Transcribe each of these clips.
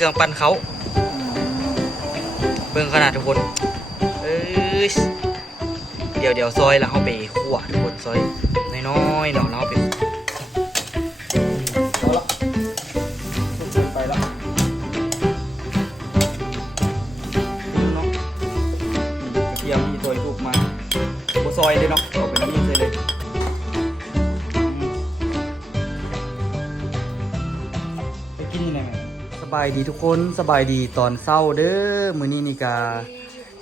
เครื่องปั้นเขาเบิ่งขนาดทุกคนเดี๋ยวซอยแล้วเอาไปคั่วทุกคนซอยน้อยๆเนาะแล้วเอาไปเอาละไปละเนาะกระเทียมที่ตัวลูกมาโบซอยเลยเนาะเอาไปนี่เลยไปกินยังไงสบายดีทุกคนสบายดีตอนเช้าเด้อมื้อนี้นี่กา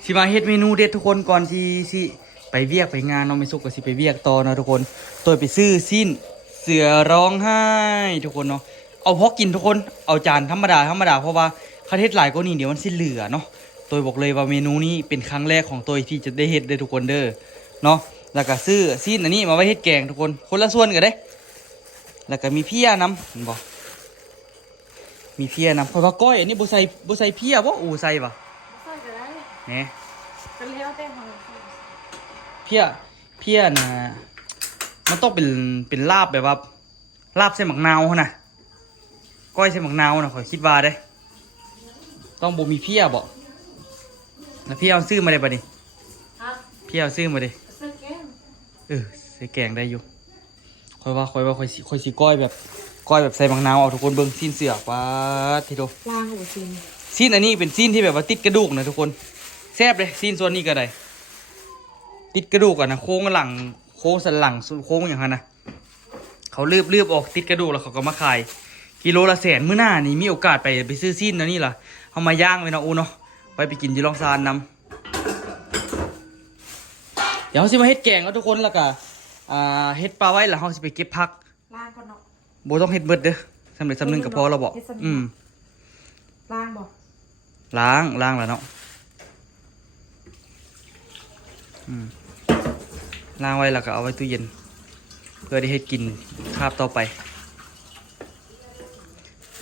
สิมาเฮ็ดเมนูเด็ดทุกคนก่อนที่สิไปเวียกไปงานน้องไม่สุกก็สิไปเวียกต่อเนาะทุกคนตัวไปซื้อสิ้นเสือร้องไห้ทุกคนเนาะเอาพอกินทุกคนเอาจานธรรมดาเพราะว่าคาเทศหลายก็นี่เดี๋ยวมันสิเหลือเนาะตัวบอกเลยว่าเมนูนี้เป็นครั้งแรกของตัวที่จะได้เฮ็ดได้ทุกคนเด้อเนาะแล้วก็ซื้อสิ้นอันนี้มาไว้เฮ็ดแกงทุกคนคนละส่วนกันเด้แล้วก็มีเพี้ยน้ำบอกมีเพี้ยน้ำเพราะว่าก้อยอันนี้บ่ใส่เพี้ยบ่ใส่ปะใส่ก็ได้เนี่ยก็แล้วแต่เขาเพี้ยนะมันต้องเป็นลาบแบบว่าลาบใส่หมักนาวนะก้อยใส่หมักนาวนะขอคิดว่าได้ต้องบ่มีเพี้ยบ่แล้วเพี้ยเอาซื้อมาได้ปะนี่เพี้ยเอาซื้อมาดิใส่แกงใส่แกงได้อยู่ค่อยสิก้อยแบบใส่หมักนาวเอาทุกคนเบิ่งซีนเสือกว่าทีโดล้างหัวซีนอันนี้เป็นซีนที่แบบว่าติดกระดูกนะทุกคนแซ่บเลยซีนส่วนนี้ก็ได้ติดกระดูกอ่ะนะโค้งหลังโค้งสันหลังโค้งอย่างนั้นนะเขาลืบออกติดกระดูกแล้วเขาก็มาขายกิโลละแสนมื้อหน้านี่มีโอกาสไปซื้อซีนนะนี่ล่ะเอามาย่างไว้นะอูเนาะไปกินอยู่ลองซานนำเดี๋ยวสิมาเฮ็ดแกงแล้วทุกคนแล้วก็เฮ็ดปลาไว้แล้วเขาสิไปเก็บผักล้างก่อนเนาะโบต้องเฮ็ดเบิดเด้อสำเร็จสำนึงกับพอเราบอกล้างบ่ล้างแล้วเนาะล้างไว้แล้วก็เอาไว้ตู้เย็นเพื่อได้เฮ็ดกินคาบต่อไป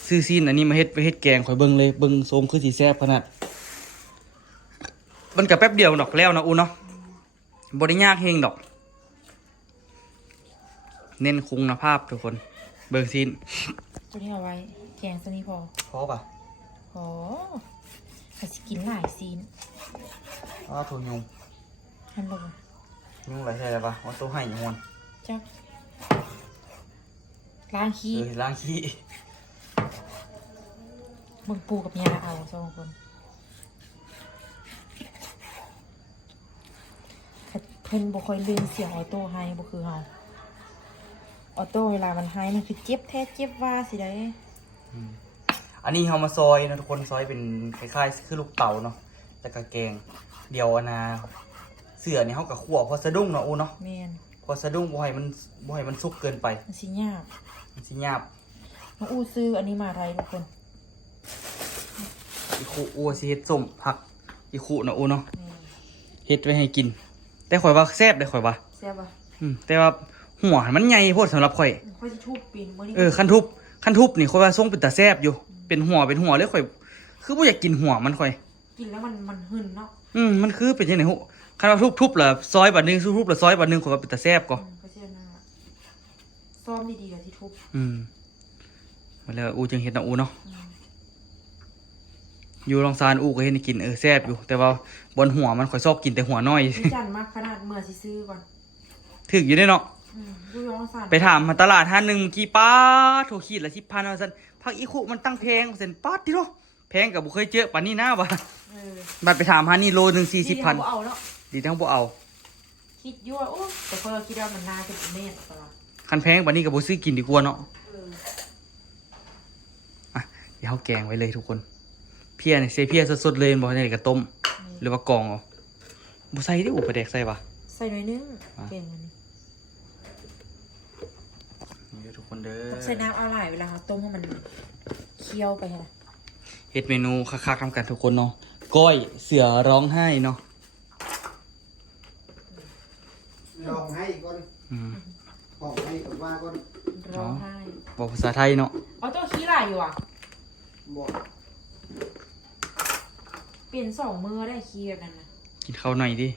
ซื้อซีนอันนี้มาเฮ็ดแกงข่อยเบิ่งเลยเบิ่งโซมคือสีแซ่บขนาดมันกับแป๊บเดียวดอกแล้วนะอูเนาะบ่ได้ยากเฮงดอกเน้นคุณภาพทุกคนเบิ่งซีนตัวนี้เอาไว้แกงตัวนี้พอป่ะพออาจจะกินหลายซีนถั่วยุงฮัลโหลยุงอะไรใช่ไหมป่ะว่าตัวให้ยังวันจับล้างขี้มึงปูกับยาเอาสองคนเพิ่นบ่ค่อยลืมเสียงออโต้ให้บ่คือเฮาออโต้เวลามันให้มันคือเจ็บแท้เจ็บว่าสิได้อันนี้เขามาซอยนะทุกคนซอยเป็นคล้ายๆคือลูกเต๋าเนาะแต่กระแกงเดียวนะเสือเนี่ยเขากับขั่วพอสะดุ้งเนาะอูเนาะแม่นพอสะดุ้งบ่ให้มันสุกเกินไปมันสิยาบน้องอูซื้ออันนี้มาไรทุกคนอีคูอูสิเฮ็ดส้มผักอีคูเนาะอูเนาะเฮ็ดไว้ให้กินแต่ข่อยว่าแซ่บได้ข่อยว่าแซ่บป่ะแต่ว่าหัวมันใหญ่โพดสำหรับข่อยสิทุบปีนมื้อนี้คันทุบนี่ข่อยว่าทรงเป็นตาแซ่บอยู่เป็นหัวเลยข่อยคือบ่อยากกินหัวมันข่อยกินแล้วมันหึนเนาะมันคือเป็นจังได๋ฮู้คันว่าทุบๆล่ะซอยบัดนึงทุบๆล่ะซอยบัดนึงข่อยว่าเป็นตาแซ่บก็ซ้อมดีๆล่ะที่ทุบมาแล้วอูจึงเฮ็ดนะอูเนาะอยู่ลองซานอูก็เฮ็ดให้กินแซ่บอยู่แต่ว่าบนหัวมันข่อยชอบกินแต่หัวน้อยจันมากขนาดเมื่อสิซื้อก่อนถึกอยู่ได้เนาะไปถามตลาดท่านนึงเมื่อกี้ป้าโทรขีดละ10,000ว่าซั่นผักอีคุมันตั้งแพงซั่นป๊าดติโตแพงก็บ่เคยเจอปานนี้นะว่าบัดไปถามหานี่โลนึง40,000บ่เอาเนาะดีทั้งบ่เอาคิดอยู่ว่าโอ้แต่คนเราคิดว่ามันน่าจะเป็นแม่ตลาดคันแพงปานนี้ก็บ่ซื้อกินดีกว่าเนาะเดี๋ยวเฮาแกงไว้เลยทุกคนเพี้ยนี่ใส่เพี้ยสดๆเลยบ่ได้ก็ต้มหรือว่ากองเอาบ่ใส่ได้อุปแดกใส่ป่ะใส่หน่อยนึงแกงอันนี้นี่ทุกคนเด้อใส่น้ำเอาหลายเวลาต้มให้มันเคี่ยวไปฮะเฮ็ดเมนูคักๆทำกันทุกคนเนาะก้อยเสือร้องไห้เนาะร้องไห้ก่อนบอกให้ว่าก่อนร้องไห้บอกภาษาไทยเนาะเอาตัวขี้หลายอยู่อ่ะบอกเปลี่ยน2 มื้อได้ขี้แบบนั้นนะกินข้าวหน่อยดิ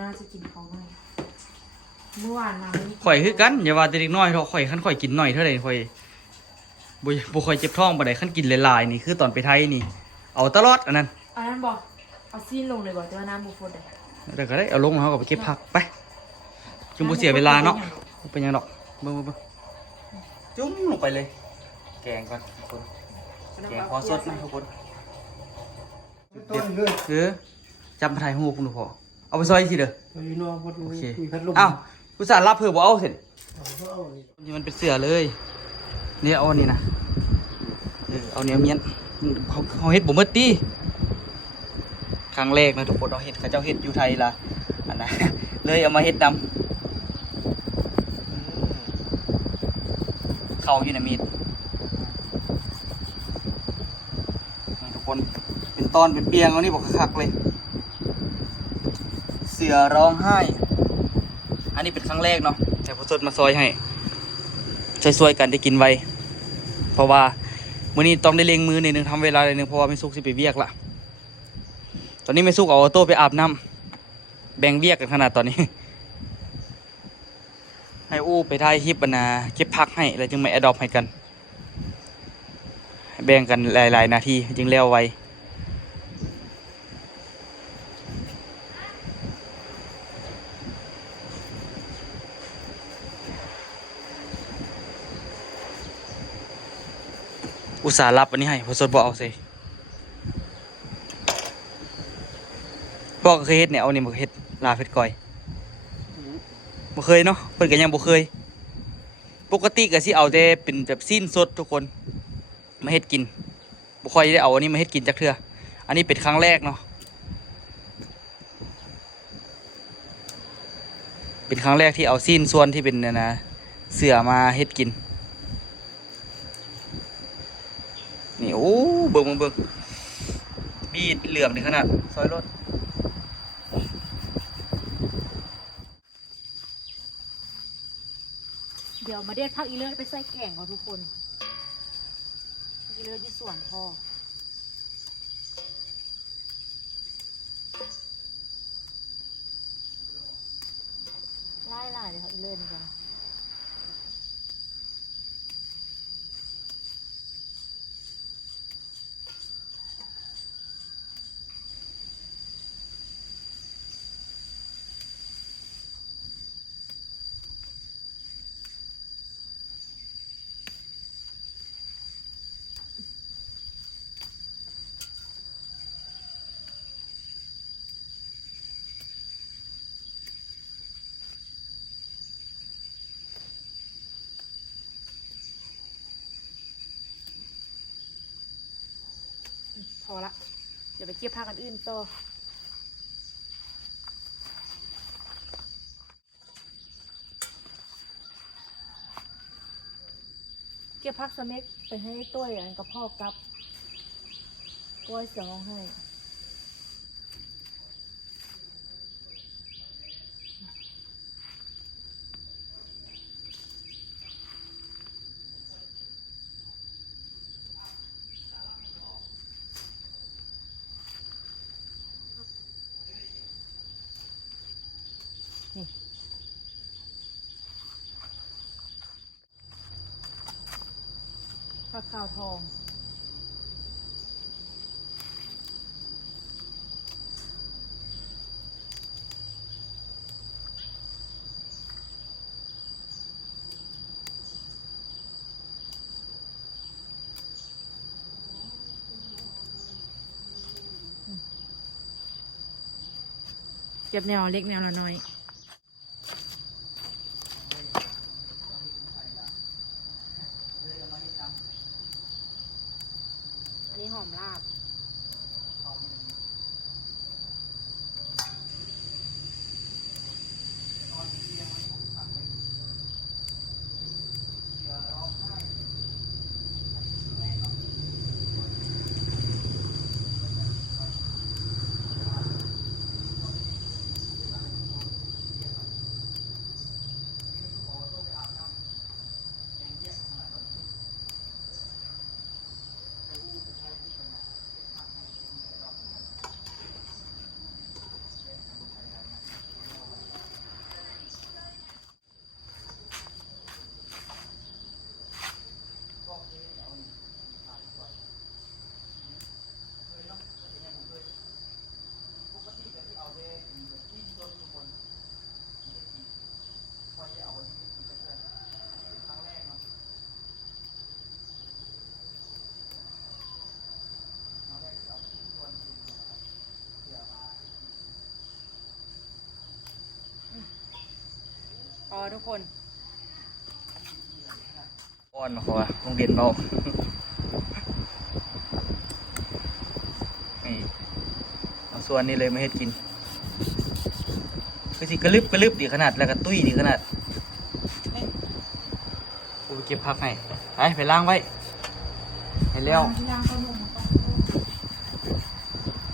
น่าจะกินข้าวหน่อยเมื่อวานมาข่อยคือกันอย่าว่าแต่เด็กน้อยเถอะข่อยคันข่อยกินหน่อยเท่าไหร่ข่อย บ่ค่อยเจ็บท้องปานใดคันกินหลายๆนี่คือตอนไปไทยนี่เอาตลอดอันนั้น อันนั้นบอกเอาซีนลงเลยบอกแต่ว่าน้ำบุฟเฟ่ต์ได้ เดี๋ยวก็ได้เอาลงเขาก็ไปเก็บผักไปจุ่มบ่เสียเวลาเนาะบ่เป็นหยังดอกเบิ่งจุ่มลงไปเลย แกงก่อนทุกคนแกงพอสดนะทุกคน ต้นเลย จำถ่ายรูปดูพอเอาไปซอยสิเด้อ ไปนอกวัด โอเค มีพัดลม อ้าวกูสารรับเผื่อบ่เอาเสร็จ เอานี่ นี่มันเป็นเสือเลยนี่เอาอันนี้นะเอาเนี้ยเมียนเขาเฮ็ดบ่หมดติครั้งแรกนะทุกคนเราเฮ็ดเขาเจ้าเฮ็ดอยู่ไทยล่ะอันนั้น เลยเอามาเฮ็ดนำเข้าอยู่ในมีดนี่ทุกคนเป็นตอนเป็นเปียงเอานี่บอกคักๆเลย เสือร้องไห้ อันนี้เป็นครั้งแรกเนาะแต่พอสดมาซอยให้ช่วยๆกันได้กินไวเพราะว่ามื้อนี้ต้องได้เล็งมือนิดนึงทำเวลาหน่อยนึงเพราะว่าไม่สุกสิไปเวียกละตอนนี้ไม่สุกเอาออโต้ไปอาบน้ำแบ่งเวียกกันขนาดตอนนี้ ให้อู้ไปถ่ายคลิปบรรณาเก็บพักให้แล้วจึงมาแอดดอปให้กันแบ่งกันหลายๆนาทีจึงแล้วไวอุตส่าห์รับอันนี้ให้พอสดบอกเอาสิบอกเคยเฮ็ดเนี่ยเอานี่มาเฮ็ดลาเฮ็ดก่อยบ่เคยเนาะเพิ่นก็ยังบ่เคยปกติก็สิเอาแต่เป็นแบบซีนสดทุกคนมาเฮ็ดกินบ่ค่อยได้เอาอันนี้มาเฮ็ดกินจักเทื่ออันนี้เป็นครั้งแรกเนาะเป็นครั้งแรกที่เอาซีนส่วนที่เป็นนะเสือมาเฮ็ดกินนี่โอ้เบิ่งบีดเหลื่อมถึงขนาดซอยรถเดี๋ยวมาเด็ดผักอีเลิศไปใส่แกงก่อนทุกคนอีเลิศอยู่สวนพ่อไล่ๆเลยค่ะอีเลิศนี่กันพอละเดี๋ยวไปเก็บผักอันอื่นต่อเก็บผักสเม็กไปให้ต้วยอันกับพ่อกับก้อยเสียงร้องไห้นี่ผักขาวทองเก็บแนวเล็กแนวน้อยอันนี้หอมลาบ อทุกคน ป้อนมาขอโรงเรียนเรา นี่เอาส่วนนี้เลยมาเฮ็ดกินคือสิกระลึบดีขนาดแล้วก็ตุ้ยดีขนาดกูไปเก็บผักให้ไปล้างไว้ให้แล้ว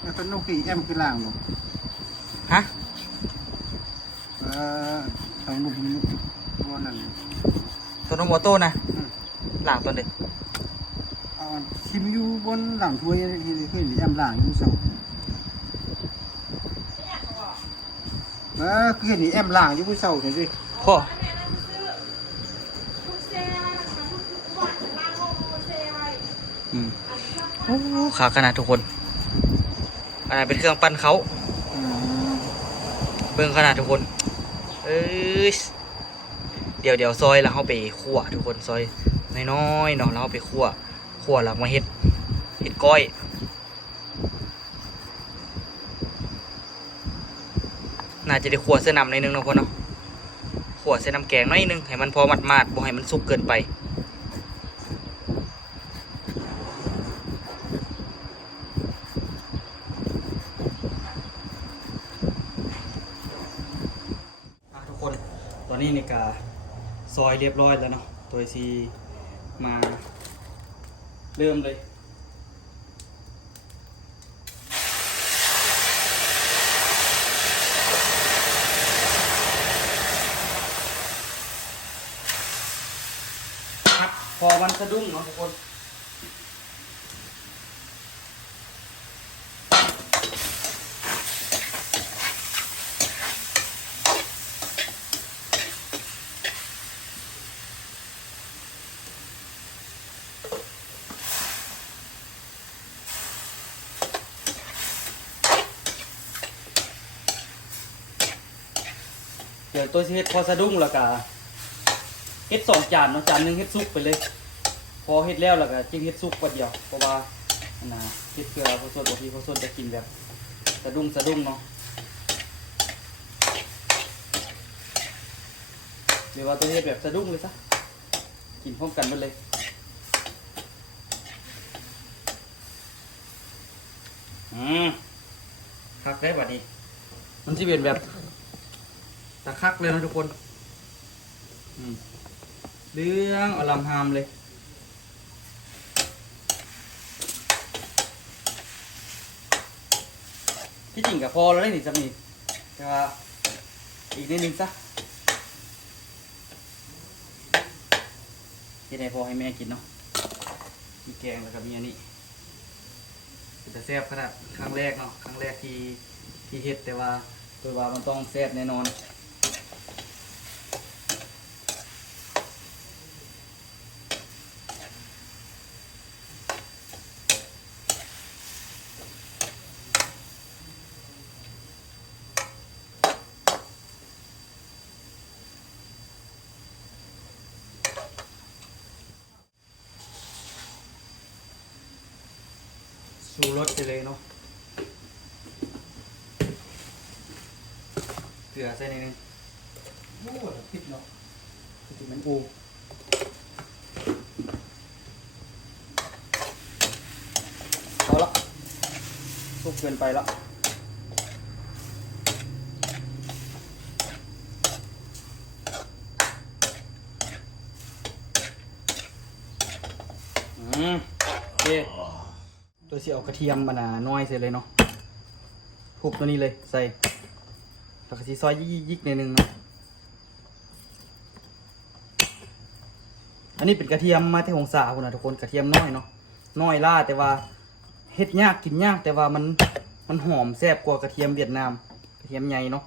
แล้วก็นกอีแอมคือล่างบ่ ฮะ ทางนกตัวนั้น ตัวนมอโต้นะล้างตัวเด็ก ชิมอยู่บนหลังถ้วยเคยแอมล่างอยู่เสาคือเห็นแอมล่างอยู่ผู้เสาเห็นดิ พ่อโอ้ขาขนาดทุกคนอันนั้นเป็นเครื่องปั้นเขาเบิ่งขนาดทุกคนเอ้ยเดี๋ยวซอยแล้วเขาไปคั่วทุกคนซอยน้อยๆเนาะแล้วเอาไปคั่วแล้วมาเฮ็ดก้อยน่าจะได้คั่วเส้นน้ำในอยนึงเนาะพ่อเนาะคั่วเส้นน้ำแกงน้อยนึงให้มันพอมัดๆบ่ให้มันสุกเกินไปทุกคนตอนนี้นี่กาซอยเรียบร้อยแล้วเนาะตัวซีมาเริ่มเลยพอมันสะดุ้งเนาะทุกคนเดี๋ยวตัวซีเฮ็ดพอสะดุ้งแล้วก็เฮ็ด2 จานเนาะจานหนึงเฮ็ดซุปไปเลยพอเฮ็ดแล้วก็จึงเฮ็ดซุปประเดียวเพราะว่าอันน่ะเฮ็ดเพื่อพอส่วนบางทีพอส่วนจะกินแบบสะดุ้งเนาะหรือว่าตัวเฮ็ดแบบสะดุ้งเลยซะกินพร้อมกันหมดเลยคักได้บัดนี้มันสิเป็นแบบตะคักเลยนะทุกคนเรื่องอลัมฮามเลยที่จริงกับพอแล้วได้หนิจะมีแต่ว่าอีกนิดนึงซะที่ไหนพอให้แม่กินเนาะมีแกงแล้วก็มีอันนี้จะแซ่บขนาดครั้งแรกเนาะครั้งแรกที่เฮ็ดแต่ว่าโดยว่ามันต้องแซ่บแน่นอนชูรสไปเลยเนาะเกลือใส่นิดนึงโอ้โหพริกเนาะพริกมันอูเอาละสุกเกินไปละโอเคตัวเสียเอากระเทียมมาน้อยเสร็จเลยเนาะทุบตัวนี้เลยใส่แล้วก็ซอยยิกๆนิดนึงเนาะอันนี้เป็นกระเทียมมาที่หงสาคุณนะทุกคนกระเทียมน้อยเนาะน้อยล่าแต่ว่าเฮ็ดยากกินยากแต่ว่ามันหอมแซ่บกว่ากระเทียมเวียดนามกระเทียมใหญ่เนาะ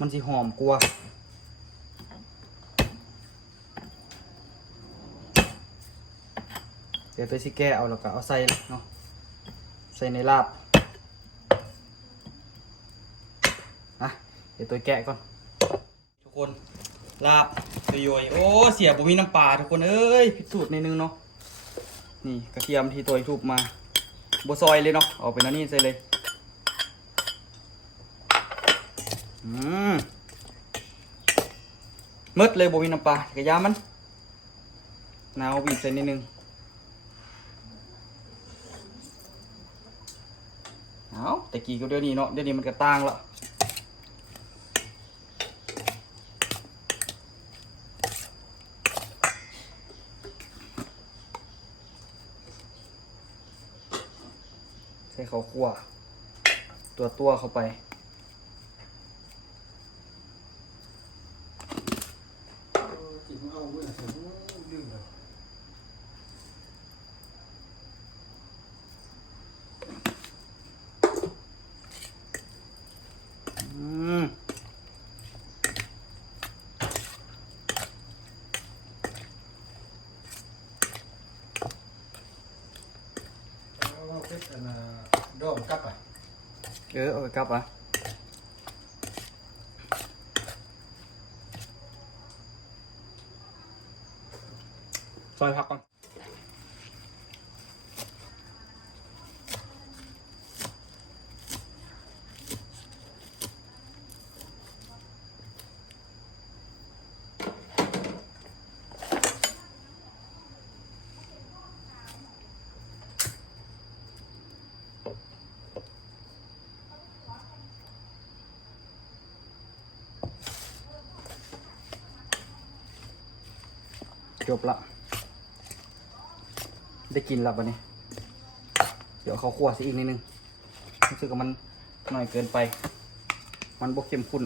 มันสิหอมกว่าเดี๋ยวตัวสิแก้เอาแล้วก็เอาใส่เนาะใส่ในลาบเดี๋ยวตัวแกะก่อนทุกคนลาบโยยโอ้เสียบุมีน้ำปลาทุกคนเอ้ยพิสูจน์ในนึงเนาะนี่กระเทียมที่ตัวทุบมาบัวซอยเลยเนาะเอาไปนั่นนี่ใส่เลย มืดเลยบ่มีน้ำปลากระยามันหนาวบีบใส่นิดนึงเอาแต่กี้ก็เดี๋ยวนี้เนาะเดี๋ยวนี้มันก็ต่างละใส่ข้าวคั่วตัวเข้าไปจิบเอาเมื่อสมลืมเลย เอาเพชรอันน่ะดอกกับอ่ะ เอาไปกลับอ่ะซอยพักก่อนจบละได้กินละวันนี้เดี๋ยวเขาคั่วซะอีกนิดนึงรู้สึกว่ามันหน่อยเกินไปมันบกเข้มข้น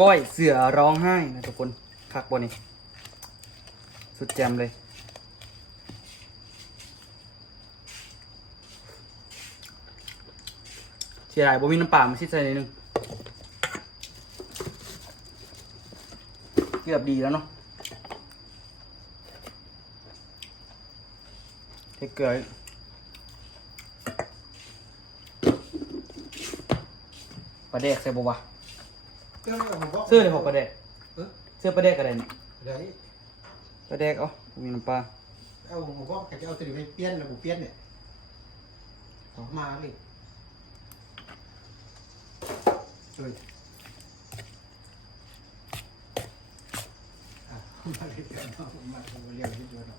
ก้อยเสือร้องไห้นะทุกคนคักบนนี้สุดแจมเลยเสียดายบ่มีน้ำปลามาชิดใส่นิดนึงเกือบดีแล้วเนาะเทเกลือปลาแดกใส่บ่วะ เสื้อผมบอก เสื้อเลยพอปลาแดก เออ เสื้อปลาแดกอะไรเนี่ย ได้ ปลาแดกบ่มีน้ำปลา เอาผมบอกจะเอาตัวนี้ไปเปลี่ยนแล้วผมเปลี่ยนเนี่ยต่อมาเลยช่วยมาเลยเดี๋ยวเนาะมาเรียกที่ตัวเนาะ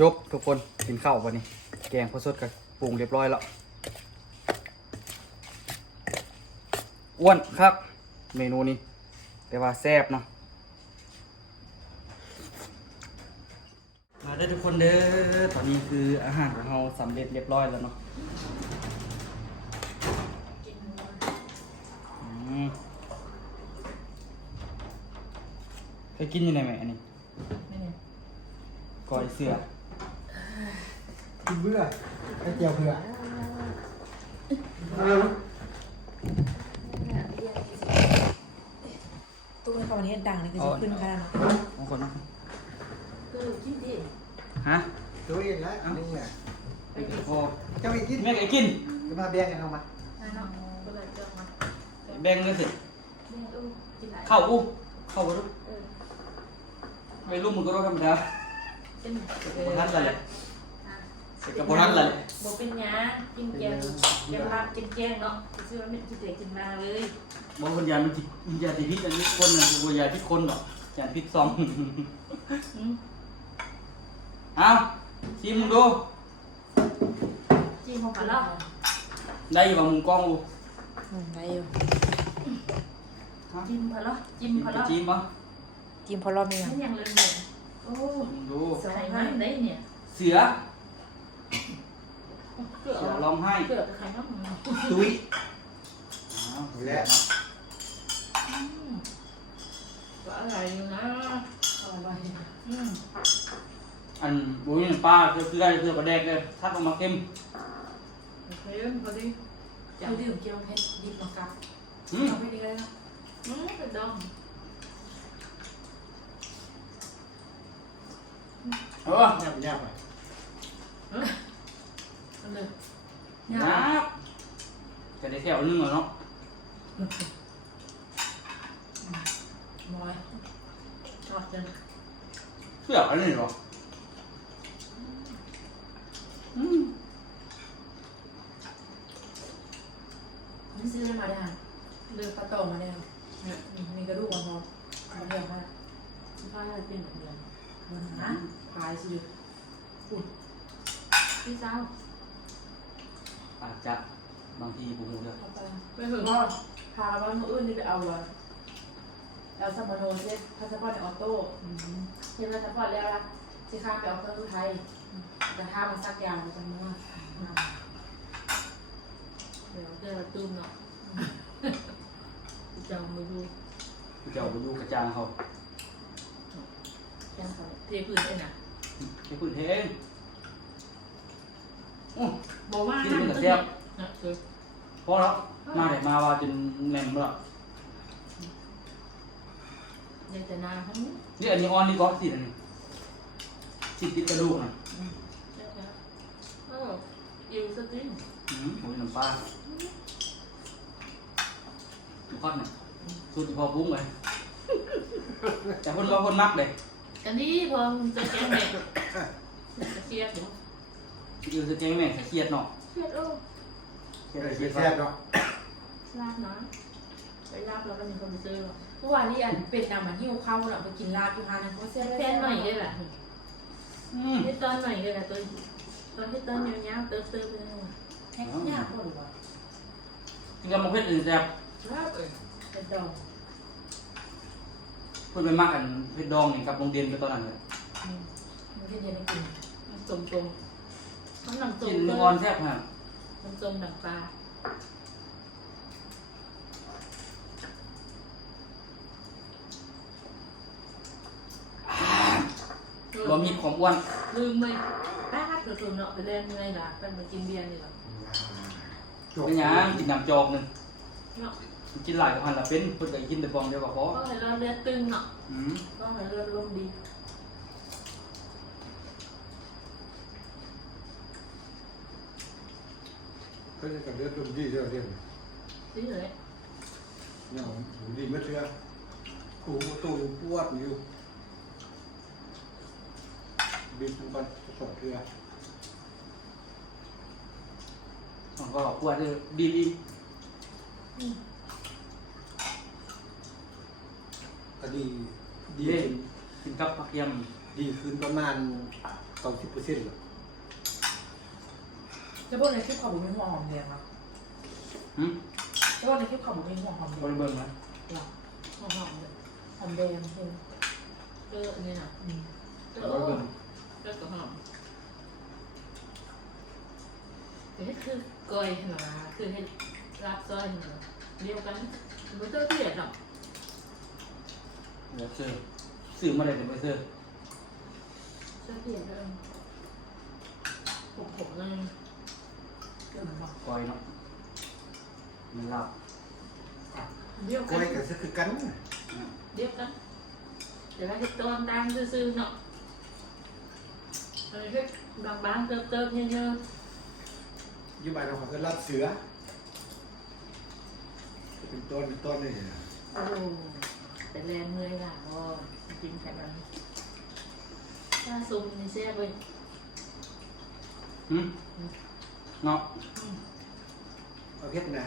จบทุกคนกินข้าววันนี้แกงพอสดกับปรุงเรียบร้อยแล้วอ้วนครับเมนูนี้แต่ว่าแซ่บเนาะมาได้ทุกคนเด้อตอนนี้คืออาหารของเราสำเร็จเรียบร้อยแล้วเนาะเคยกินยังไงไหมอันนี้ก้อยเสือ กินเบื่อไอ้เจียวเบื่อเอา ตู้ในคำวันนี้ดังเลยคือจะขึ้นขนาดนั้น บางคนเนาะ คือกินดิ ฮะ ตัวเองแล้วนึงแหละ โอ้ เจ้าอีกกิน แม่งไอ้กิน จะมาแบ่งกันเอามา แบ่งเลยสิเข้าอู้เข้าไปดูไม่รู้มึงก็รู้ธรรมดาบนนั้นเลยสิกับบนนั้นเลย บ่เป็นหยังกินแกงลาบแกงเนาะซื้อมาเป็นกินเด็กกินมาเลย บางคนยามันยาติพิษอันนี้คนนะกูยาพิษคนหรอกยาพิษซองเอาชิมมึงดู จิ้มของเขาแล้ว ได้อยู่กับมึงกล้องกู ได้อยู่ จิ้มเขาแล้วจิ้ม จิ้ม เขา ไป แล้ว จิ้มปะ กินพอรอบนี้ ไม่ยังเลยเนี่ยโอ้ มึงดู ใส่น้ำได้เนี่ย เสือ เกลือ เสือร้องไห้ เกลือกับไข่น้ำ ตุ้ย และ ก็อะไรอยู่นะอะไรอันบุ้ยป้าคือได้คือประแดกเลยทัดออกมาเค็ม เฮ้ยพอดี จะดื่มเกี๊ยวเพชรดิบมากับ อืม เอาไปดีก็ได้นะ เป็นดอง เออ แยบแยบไป อันเลย นะจะได้แถวนึงเหรอเนาะ มอยชอบจัง เสื้ออะไรนี่หรออืม นี่ซื้อได้มาได้เลือกปลาโตมาได้เนี่ยมีกระดูกอ่ะพอมาเรียกว่า สุภาพเป็นแบบเดิม มันนะพายสิอุ่น พี่สาว อาจจะบางทีผมรู้เรื่อง เข้าไป ไปถึง ก็พาว่ามืออื่นนี่ไปเอาเอาซัมมาโนเซ็ตพาสปอร์ตในออโต้เห็นพาสปอร์ตแล้วล่ะสิข้ามไปเอาเครื่องไทยแต่ถ้ามันสักอย่างมันจะมั่ว เดี๋ยวเจอตุ้มเนาะจะเอามือดู จะเอาไปดูกระจางเขา ยังเขาเทพื้นได้นะ ไอ้พื้นเทงโอ้ บอกว่า กินมันก็แซ่บ นะคือ พอแล้วมาแต่มาว่าจนแหลมแล้ว เดี๋ยวจะนาทั้งนี้ นี่อันนี้ออนนี่ก็สิอันนี้สิติดกระดูกนะ เดี๋ยวนะอิวสติง โอ้ยน้ำปลาทุกคนเนี่ยสูตรที่พอปรุ้งเลยแต่คนว่าคนมักเลย อันนี้พอจะแกงแม่จะเสียบเดี๋ยว อยู่สเกงแม่เครียดเนาะ เสียบโอ้ เครียด ไอ้ เครียด แซ่บเนาะ ลาบนะไปลาบแล้วก็มีคนไปซื้อ เมื่อวานนี้อันเป็ดนำมาหิ้วข้าวน่ะไปกินลาบอยู่ฮานันเขาเส้น แฟนใหม่เลยแหละ อืม ที่ตอนใหม่เลยแหละตัวตอนที่ตอนยาวๆเติมไปเลย แค่ยากกว่าหรือว่า กินกับมะเขืออื่นแซ่บ ลาบเป็นดอง เพิ่นไปมักกันเผ็ดดองนี่กับโรงเรียนไปตอนนั้นเลย มันก็เย็นกิน ตรงๆมันหนังตร กิ ง น เล ออนแซ่บฮะ มันตรงดังปลา บ่มีความอ้วน ลืมเลยป้าเกิดตุ่มเนาะไปเล่นเมื่อยล่ะเป็นมากินเบียร์นี่หรอ เป็นหยังกินน้ำจอกหนึง เนาะ กินหลายกว่าหันละเป็นเพิ่นก็กินแต่ฟองเดียวก็พอ ก็ให้เราเลือดตึงเนาะ อืม ก็ให้เลือดลมดี ก็จะกับเลือดลมดีเท่าเดิม สิเลย เนี่ยผมดีไม่เชื่อกูตู้ปวดอยู่บินมันสองเทือ มันก็อ้วนดีอีก ก็ดีดี เด้ ขึ้น กินกับผักเทียม ดีขึ้นประมาณ90%หรอ จะบอกในคลิปเขาบอกมีหัวหอมแดงครับ หึ จะบอกในคลิปเขาบอกมีหัวหอมแด บ่ ง ได้เบิ่งนะ หรอ หอมๆเลย หอมแดงใช่ไหม เจออันนี้นะเจอ บ่ โอ้ ได้เบิ่ง เจอกับหอมเฮ้ยคือก้อยเหรอคือให้ลาบซอยเหรอเดียวกันมันเจอที่ไหนหรอ เดี๋ยวซื้อมาได้เดี๋ยวไปซื้อ เจอที่ไหนเลยผมเลย เรื่องมันบอก ก้อยเนาะมันลาบ เดียวกั ก้ น อยกันสักคือกัน เดียวกันเดี๋ยวเราจะตอนตามซื่อๆเนาะอะไรที่บางๆเติมๆเยอะ อยู่บ้านเราก็รับเสือเป็นต้นนี่ ๆโอ้แต่แรงเมื่อยล่ะก็กินแค่นั้นถ้าซุ่มนี่แซ่บเลย หึเนาะ เอาเพชรนะ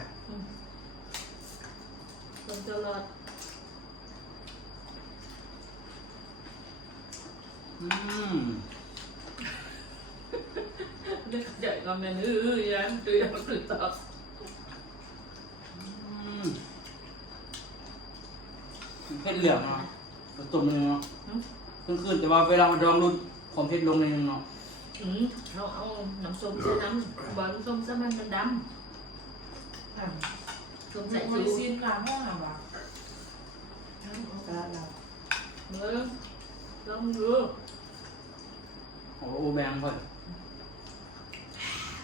ซุ่มตลอด อืม เด็กใหญ่ก็แม่นยันตัวยังตื่นตอบ อืมเผ็ดเหลืองเนาะผสมนึงเนาะขึ้นๆแต่ว่าเวลามันดองรุ่นความเผ็ดลงนิดนึงเนาะ เราเอาน้ำส้มใส่น้ำบอลส้มใส่มันดำส้มใส่ มัน ชู ซีนกลางห้องอ่ะวะกระดาษ เนื้อลองดู โอ้โหแบงค์ก่อน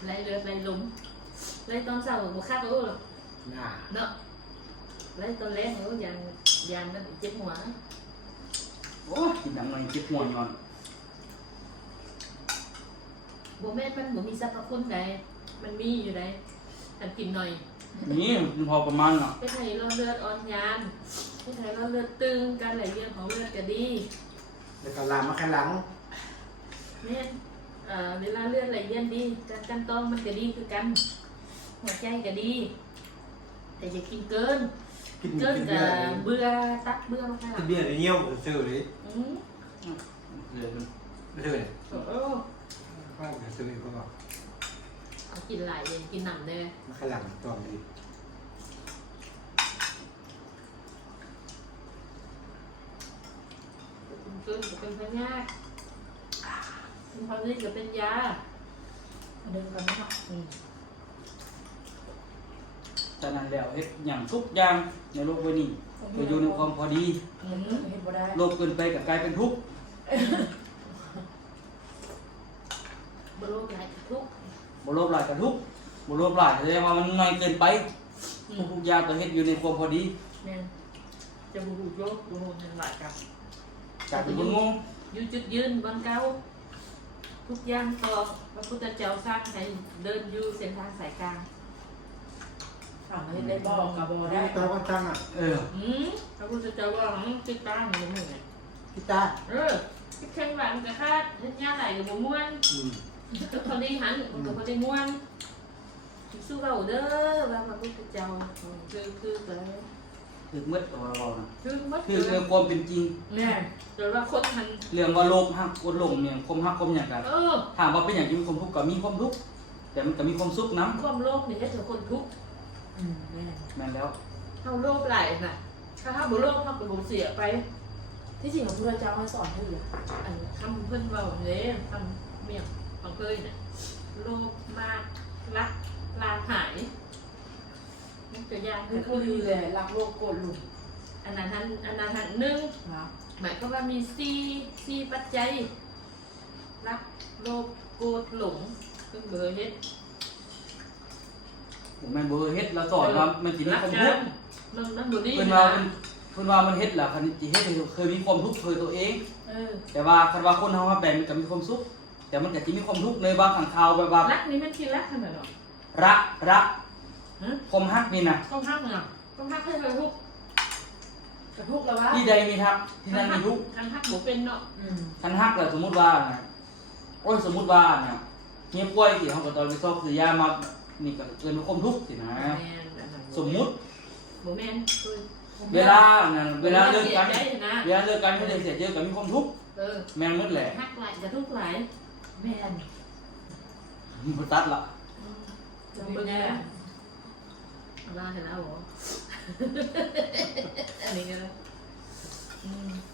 ไล่เลือดไล่ลมไล่ตอนเช้าบุคักเออ หน้า เนาะไล่ตอนแรกเนี่ยยางมันเจ็บหัว โอ้ยกินน้ำมันคิดหัวย้อน บัวแม่มันบัวมีสรรพคุณใดมันมีอยู่ใดแต่กินหน่อย นี่มันพอประมาณเนาะ ไปไทยเราเลือดอ่อนยาน ที่ไทยเราเลือดตึงการไหลเวียนของเลือดก็ดี แล้วก็ลามมาข้างหลัง เนี่ยเวลาเลือดไหลเวียนดีการกันตองมันก็ดีคือกันหัวใจก็ดี แต่อย่ากินเกิน กิน เกิน กิน กั เบียร์ เบื่อตักเบื่อมาก กินเบียร์ในเงี้ยวเจอเลย อืม เลยมัน ไม่ใช่เลย โอ้ ว่าจะซื้ออีกก็บอก เอากินหลายเย็นกินหนำเลย มาข้างหลังตอนนี้ เกินก็เป็นพยาธิเป็นความนี้ก็เป็นยา เดินกันนะคะ ฉะนั้นแล้วเฮ็ดอย่างทุกอย่างในโลกใบนี้ก็อยู่ในความพอดี เห็นบ่ได้ โลกเกินไปก็กลายเป็นทุกข์ บโรคหลายทุกข์ บ่โลภหลายก็ทุกข์บ่โลภหลายแสดงว่ามันน้อยเกินไปทุกอย่างต้องเฮ็ดอยู่ในความพอดี เนี่ยจะบูหูโรคบูหูทั้งหลายกับ จากเป็นคนงง อยู่จุดยืนบนเก้าทุกอย่างต่อพระพุทธเจ้าสร้างให้เดินอยู่เส้นทางสายกลาง ฝั่งนี้ได้บอกกับบ่ได้ ตอนวันจังอ่ะ พระพุทธเจ้าว่าติดตามอยู่มึงเนี่ย พี่ตา ที่แข่งหลังกระคาดเฮ็ดงานไหลกับบ่ม่วนเขาได้หันมันก็บ่ได้ม่วนสู้เราเด้อว่าพระพุทธเจ้าคือไป ถึกมืดตัวเรานะ คือมัด คือเรื่องความเป็นจริง แม่ เดี๋ยวว่าคนหัน เรื่องว่าโลภฮักกดหลงเนี่ยความฮักความอย่างกัน ถามว่าเป็นอย่างที่มีความทุกข์ก็มีความทุกข์แต่มันก็มีความสุขน้ ความโลภนี่ให้เธอคนทุกข์ แม่ ำแม่นแล้ว เฮาโลภหลายน่ะถ้าเฮาบ่โลภเฮาก็บ่เสียไป ที่จริงของพระเจ้าให้สอนให้อยู่ อันคำเพิ่นเว้าเด้คำเมียงของเคยน่ะโลภมากรักลาหายมันก็ยาก คือคือเลยรักโลกโกรธหลุม อันนั้นหันหนึ่ง นะ หมายความว่ามีสี่ปัจจัยรักโลภโกรธหลงคือเบอร์เฮ็ด ผมแม่นบ่เฮ็ดแล้วสอนว่ามันสิมี รัก ความ กั ทุก น ข์ มันบ่ดี เพิ่นว่ามันเฮ็ดล่ะคันสิเฮ็ดให้เคยมีความทุกข์เคยตัวเอง เออ แต่ว่าคันว่าคนเฮามาแบบมันก็มีความสุขแต่มันก็สิมีความทุกข์ในบางครั้งคราวแบบว่า รักนี่มันคือรักขนาดไหน รัก ฮะ ความฮักนี่น่ะ ต้องฮักเนาะต้องฮักให้เธอทุกข์ กระทุกแล้ววะ ที่ใดมีฮักที่นั่นมีทุกข์ คันฮักบ่เป็นเนาะ คันฮักแล้วสมมุติว่าน่ะโอ้ยสมมุติว่าน่ะเฮียป่วยสิเฮาก็ต้องไปซอกซื้อยามานี่ก็เกินความทุกข์สินะ แม่นอันนั้น สมมุติ บ่แม่นคือ เวลานั่นเวลาเลิกกัน สียใจนะ เวลาเลิกกันเขาได้เสียเยอะก็มีความทุกข์ เออ แม่งหมดแหละ ฮักหลายกระทุกข์หลาย แม่น บ่ตัดละ จะเป็นไง เอาล่ะเห็นแล้วเหรอ อันนี้ก็ได้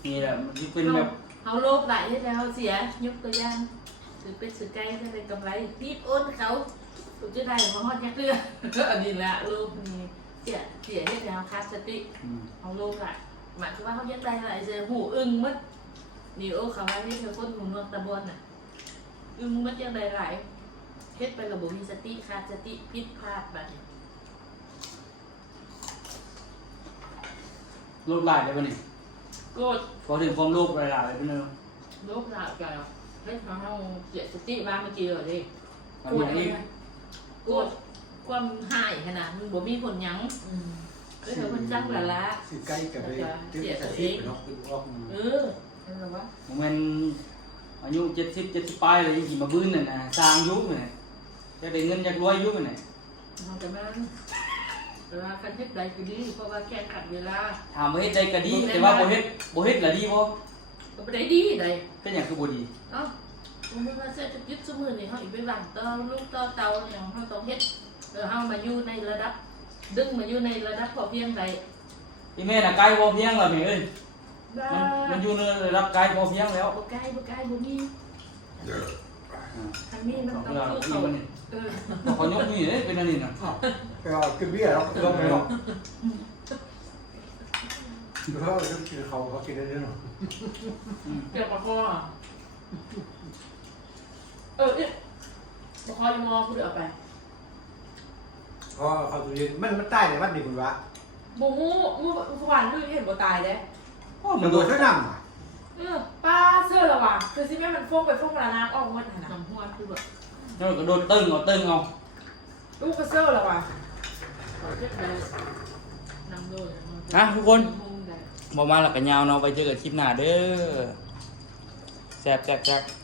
นี่แหละมันสิเป็นแบบ เขาโลภหลายแล้วเสียยกตัวอย่างซื้อเป็ดซื้อไก่จะได้กำไรรีบโอนเขาถูกจะได้มาฮอดยักเรืออันนี้แหละโลภนี่เสียเฮ็ดแล้วขาดสติเขาโลภหลายหมายถึงว่าเขายัดได้หลายเจอหูอึ้งมัดนี่โอ้เขาว่าที่เธอคนหูนวกตะบนน่ะอึ้งมัดยังได้หลายเฮ็ดไปกับบ่มีสติขาดสติผิดพลาดแบบนี้ โลภหลายได้บ่นี่ โกรธ พอถึงความโลภหลายๆไปเนาะ โลภหลายกันเฮ็ดเขาเสียสติมาเมื่อกี้เลยดิ อันนี้ โกรธความหายขนาดมันบ่มีผลหยังเอ้ยเธอมันจังละละ สิใกล้กับไปตึ้งแต่ซีไปเนาะคือออก เออนั่นแหละวะ ผมแม่นอายุ70ปลายเลยยังสิมาบื้นน่ะนะสร้างอยู่น่ะจะได้เงินอยากรวยอยู่น่ะ เราจะมาเวลาคันเฮ็ดใดก็ดีเพราะว่าแค่ขัดเวลา ถามว่าเฮ็ดได้ก็ดีแต่ว่าบ่เฮ็ดล่ะดีบ่ ก็บ่ได้ดีใด เป็นหยังคือบ่ดี เอ้าสมมุติว่าเศรษฐกิจซุมื้อนี้เฮาอีกไปหวังต่อลูกต่อเตาอย่างเฮาต้องเฮ็ดเฮามาอยู่ในระดับ ดึงมาอยู่ในระดับพอเพียงใด ที่แม่น่ะใกล้พอเพียงแล้วแม่เอ้ย บ้า มันอยู่ในระดับใกล้พอเพียงแล้ว บ่ใกล้บ่มีทางนี้มัน เอา ต้อง เวลา คือ ที่ เขา มันนี่ เออ ขอยกนี่เด้เป็นอันนี้น่ะ ไปเอาขึ้นเบี้ยแล้วลงไปหรอกเขากินเขากินได้ด้วยเนาะ เกี่ยวกับคอเนี่ยบ่คอจะมอกูเดี๋ยวเอาไป พอเขาตัวนี้มันใต้ในวัดนี่คุณวะ บูมูมูหวานด้วยเห็นบ่ตายเด้ โอ้มั มัน น โด โด น นช่วยนำอ่ะ ป้าเสื้อละว่ะคือสิแม่มันฟงไปฟงมาน้ำออกหมดนะ น้ำหัวคือแบบ แล้วก็โดนตึงเอา ลูกก็เสื้อละว่ะ เจ็บเลยน้ำโดน ฮะทุกคน มุมใด บ่มาแล้วก็ยาวเนาะไปเจอกันคลิปหน้าเด้อแซ่บ